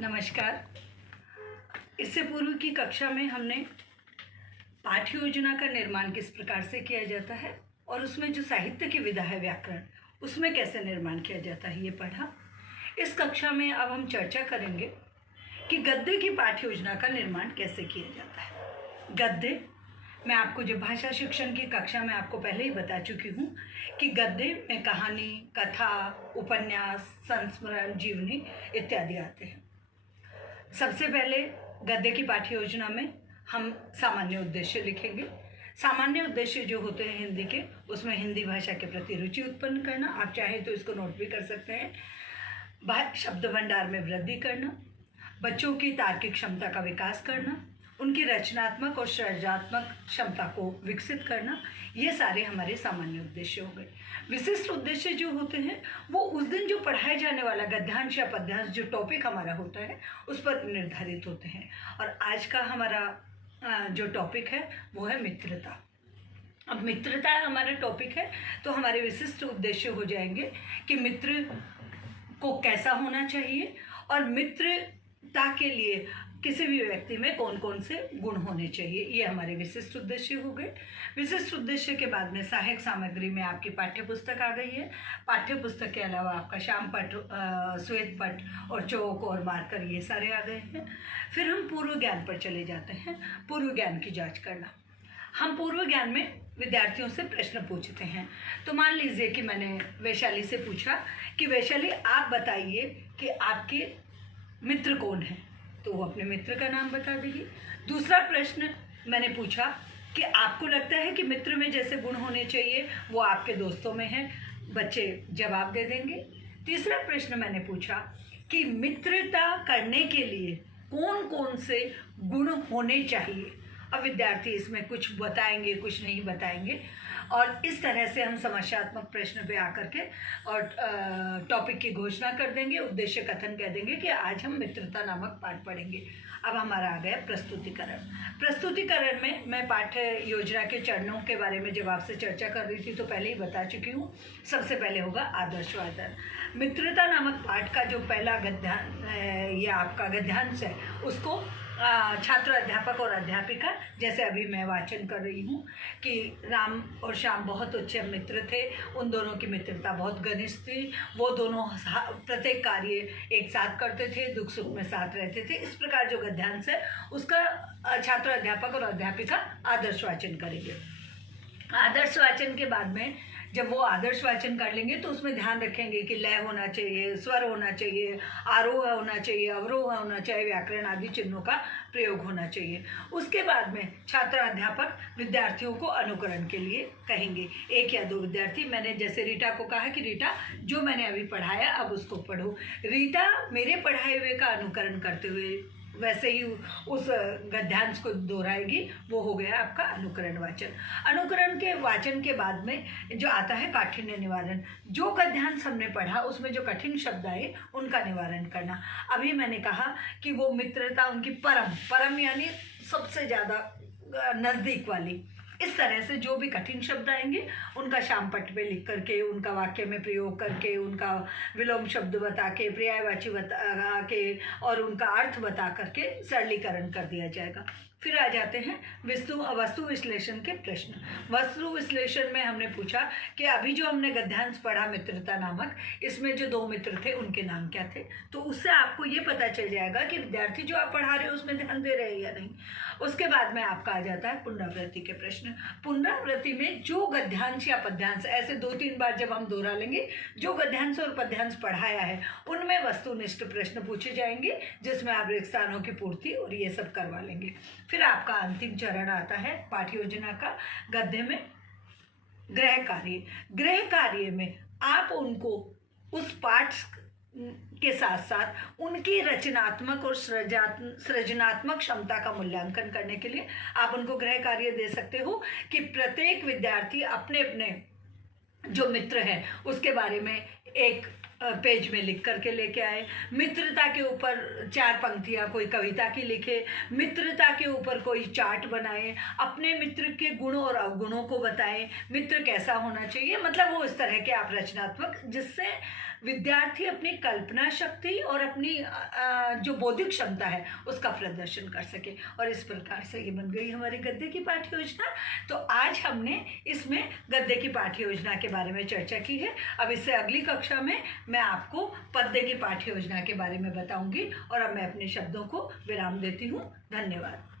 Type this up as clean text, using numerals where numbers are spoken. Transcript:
नमस्कार। इससे पूर्व की कक्षा में हमने पाठ्य योजना का निर्माण किस प्रकार से किया जाता है और उसमें जो साहित्य की विधा है व्याकरण, उसमें कैसे निर्माण किया जाता है ये पढ़ा। इस कक्षा में अब हम चर्चा करेंगे कि गद्य की पाठ्य योजना का निर्माण कैसे किया जाता है। गद्य मैं आपको जो भाषा शिक्षण की कक्षा में आपको पहले ही बता चुकी हूँ कि गद्य में कहानी, कथा, उपन्यास, संस्मरण, जीवनी इत्यादि आते हैं। सबसे पहले गद्य की पाठ्य योजना में हम सामान्य उद्देश्य लिखेंगे। सामान्य उद्देश्य जो होते हैं हिंदी के, उसमें हिंदी भाषा के प्रति रुचि उत्पन्न करना, आप चाहे तो इसको नोट भी कर सकते हैं। शब्द भंडार में वृद्धि करना, बच्चों की तार्किक क्षमता का विकास करना, उनकी रचनात्मक और सृजनात्मक क्षमता को विकसित करना, ये सारे हमारे सामान्य उद्देश्य हो गए। विशिष्ट उद्देश्य जो होते हैं वो उस दिन जो पढ़ाया जाने वाला गद्यांश या पद्यांश जो टॉपिक हमारा होता है उस पर निर्धारित होते हैं। और आज का हमारा जो टॉपिक है वो है मित्रता। अब मित्रता हमारा टॉपिक है तो हमारे विशिष्ट उद्देश्य हो जाएंगे कि मित्र को कैसा होना चाहिए और मित्रता के लिए किसी भी व्यक्ति में कौन कौन से गुण होने चाहिए, ये हमारे विशिष्ट उद्देश्य हो गए। विशिष्ट उद्देश्य के बाद में सहायक सामग्री में आपकी पाठ्य पुस्तक आ गई है। पाठ्य पुस्तक के अलावा आपका श्याम पट, श्वेत पट और चौक और मार्कर, ये सारे आ गए हैं। फिर हम पूर्व ज्ञान पर चले जाते हैं। पूर्व ज्ञान की जांच करना। हम पूर्व ज्ञान में विद्यार्थियों से प्रश्न पूछते हैं। तो मान लीजिए कि मैंने वैशाली से पूछा कि वैशाली आप बताइए कि आपके मित्र कौन हैं, तो वो अपने मित्र का नाम बता देगी। दूसरा प्रश्न मैंने पूछा कि आपको लगता है कि मित्र में जैसे गुण होने चाहिए वो आपके दोस्तों में हैं, बच्चे जवाब दे देंगे। तीसरा प्रश्न मैंने पूछा कि मित्रता करने के लिए कौन कौन से गुण होने चाहिए। अब विद्यार्थी इसमें कुछ बताएंगे, कुछ नहीं बताएंगे, और इस तरह से हम समस्यात्मक प्रश्न पे आकर के और टॉपिक की घोषणा कर देंगे, उद्देश्य कथन कह देंगे कि आज हम मित्रता नामक पाठ पढ़ेंगे। अब हमारा आ गया प्रस्तुतिकरण। प्रस्तुतिकरण में मैं पाठ्य योजना के चरणों के बारे में जब आपसे चर्चा कर रही थी तो पहले ही बता चुकी हूँ। सबसे पहले होगा आदर्शवाचन। मित्रता नामक पाठ का जो पहला गद्यांश या आपका गद्यांश है उसको छात्र, अध्यापक और अध्यापिका, जैसे अभी मैं वाचन कर रही हूँ कि राम और श्याम बहुत अच्छे मित्र थे, उन दोनों की मित्रता बहुत घनिष्ठ थी, वो दोनों प्रत्येक कार्य एक साथ करते थे, दुख सुख में साथ रहते थे। इस प्रकार जो गद्यांश है उसका छात्र, अध्यापक और अध्यापिका आदर्श वाचन करेंगे। आदर्श वाचन के बाद में जब वो आदर्श वाचन कर लेंगे तो उसमें ध्यान रखेंगे कि लय होना चाहिए, स्वर होना चाहिए, आरोह होना चाहिए, अवरोह होना चाहिए, व्याकरण आदि चिन्हों का प्रयोग होना चाहिए। उसके बाद में छात्र, अध्यापक विद्यार्थियों को अनुकरण के लिए कहेंगे। एक या दो विद्यार्थी, मैंने जैसे रीटा को कहा कि रीटा जो मैंने अभी पढ़ाया अब उसको पढ़ो। रीटा मेरे पढ़ाए हुए का अनुकरण करते हुए वैसे ही उस गद्यांश को दोहराएगी, वो हो गया आपका अनुकरण वाचन। अनुकरण के वाचन के बाद में जो आता है काठिन्य निवारण। जो गद्यांश हमने पढ़ा उसमें जो कठिन शब्द आए उनका निवारण करना। अभी मैंने कहा कि वो मित्रता उनकी परम यानी सबसे ज़्यादा नज़दीक वाली, इस तरह से जो भी कठिन शब्द आएंगे उनका श्यामपट्ट पे लिख करके, उनका वाक्य में प्रयोग करके, उनका विलोम शब्द बता के, पर्यायवाची बता के और उनका अर्थ बता करके सरलीकरण कर दिया जाएगा। फिर आ जाते हैं वस्तु विश्लेषण के प्रश्न। वस्तु विश्लेषण में हमने पूछा कि अभी जो हमने गद्यांश पढ़ा मित्रता नामक, इसमें जो दो मित्र थे उनके नाम क्या थे, तो उससे आपको ये पता चल जाएगा कि विद्यार्थी जो आप पढ़ा रहे हो उसमें ध्यान दे रहे हैं या नहीं। उसके बाद में आपका आ जाता है पुनरावृत्ति के प्रश्न। पुनरावृत्ति में जो गद्यांश या पद्यांश, ऐसे 2-3 बार जब हम दोहरा लेंगे, जो गद्यांश और पद्यांश पढ़ाया है उनमें वस्तुनिष्ठ प्रश्न पूछे जाएंगे जिसमें आप रिक्त स्थानों की पूर्ति और ये सब करवा लेंगे। फिर आपका अंतिम चरण आता है पाठ्य योजना का गद्य में गृह कार्य। गृह कार्य में आप उनको उस पाठ के साथ साथ उनकी रचनात्मक और सृजनात्मक क्षमता का मूल्यांकन करने के लिए आप उनको गृह कार्य दे सकते हो कि प्रत्येक विद्यार्थी अपने अपने जो मित्र है उसके बारे में एक पेज में लिख करके लेके आए। मित्रता के ऊपर 4 पंक्तियाँ कोई कविता की लिखे, मित्रता के ऊपर कोई चार्ट बनाए, अपने मित्र के गुण और अवगुणों को बताएं, मित्र कैसा होना चाहिए। मतलब वो इस तरह के आप रचनात्मक, जिससे विद्यार्थी अपनी कल्पना शक्ति और अपनी जो बौद्धिक क्षमता है उसका प्रदर्शन कर सके। और इस प्रकार से ये बन गई हमारी गद्य की पाठ्य योजना। तो आज हमने इसमें गद्य की पाठ्य योजना के बारे में चर्चा की है। अब इससे अगली कक्षा में मैं आपको पद्य की पाठ्य योजना के बारे में बताऊंगी। और अब मैं अपने शब्दों को विराम देती हूँ। धन्यवाद।